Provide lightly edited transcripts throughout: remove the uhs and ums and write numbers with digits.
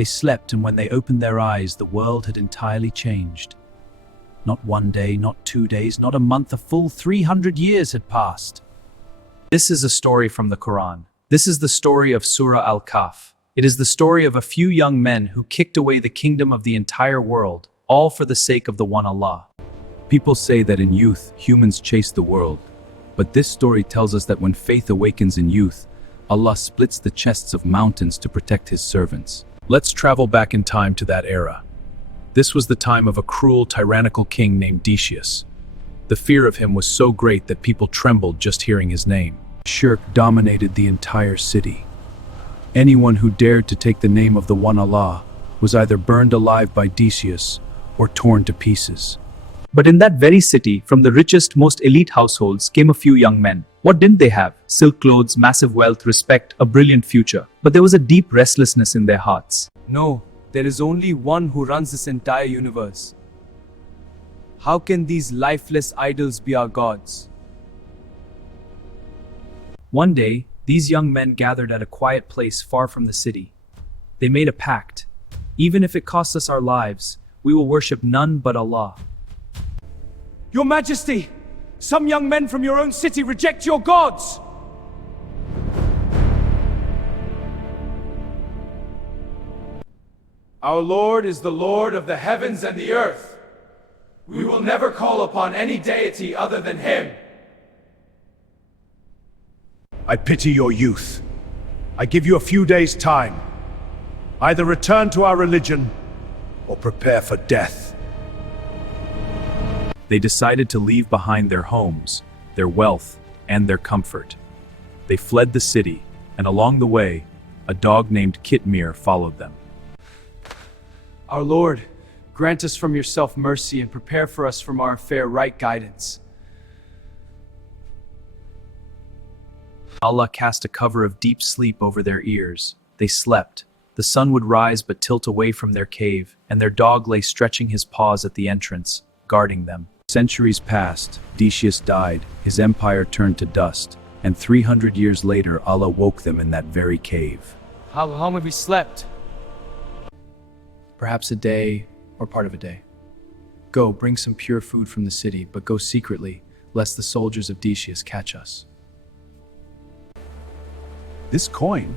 They slept, and when they opened their eyes, the world had entirely changed. Not 1 day, not 2 days, not a month, a full 300 years had passed. This is a story from the Quran. This is the story of Surah al-Kahf. It is the story of a few young men who kicked away the kingdom of the entire world, all for the sake of the one Allah. People say that in youth, humans chase the world. But this story tells us that when faith awakens in youth, Allah splits the chests of mountains to protect His servants. Let's travel back in time to that era. This was the time of a cruel, tyrannical king named Decius. The fear of him was so great that people trembled just hearing his name. Shirk dominated the entire city. Anyone who dared to take the name of the one Allah was either burned alive by Decius or torn to pieces. But in that very city, from the richest, most elite households, came a few young men. What didn't they have? Silk clothes, massive wealth, respect, a brilliant future. But there was a deep restlessness in their hearts. No, there is only one who runs this entire universe. How can these lifeless idols be our gods? One day, these young men gathered at a quiet place far from the city. They made a pact. Even if it costs us our lives, we will worship none but Allah. Your Majesty, some young men from your own city reject your gods! Our Lord is the Lord of the heavens and the earth. We will never call upon any deity other than Him. I pity your youth. I give you a few days' time. Either return to our religion or prepare for death. They decided to leave behind their homes, their wealth, and their comfort. They fled the city, and along the way, a dog named Kitmir followed them. Our Lord, grant us from yourself mercy and prepare for us from our affair right guidance. Allah cast a cover of deep sleep over their ears. They slept. The sun would rise but tilt away from their cave, and their dog lay stretching his paws at the entrance, guarding them. Centuries passed, Decius died, his empire turned to dust, and 300 years later Allah woke them in that very cave. How long have we slept? Perhaps a day, or part of a day. Go, bring some pure food from the city, but go secretly, lest the soldiers of Decius catch us. This coin?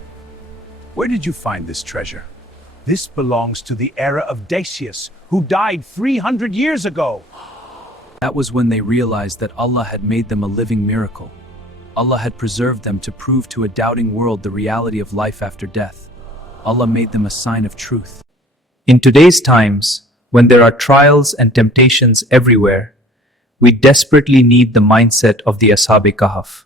Where did you find this treasure? This belongs to the era of Decius, who died 300 years ago. That was when they realized that Allah had made them a living miracle. Allah had preserved them to prove to a doubting world the reality of life after death. Allah made them a sign of truth. In today's times, when there are trials and temptations everywhere, we desperately need the mindset of the Ashab-e-Kahf.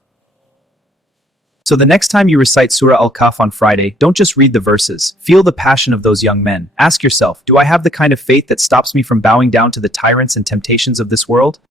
So the next time you recite Surah al-Kahf on Friday, don't just read the verses. Feel the passion of those young men. Ask yourself, do I have the kind of faith that stops me from bowing down to the tyrants and temptations of this world?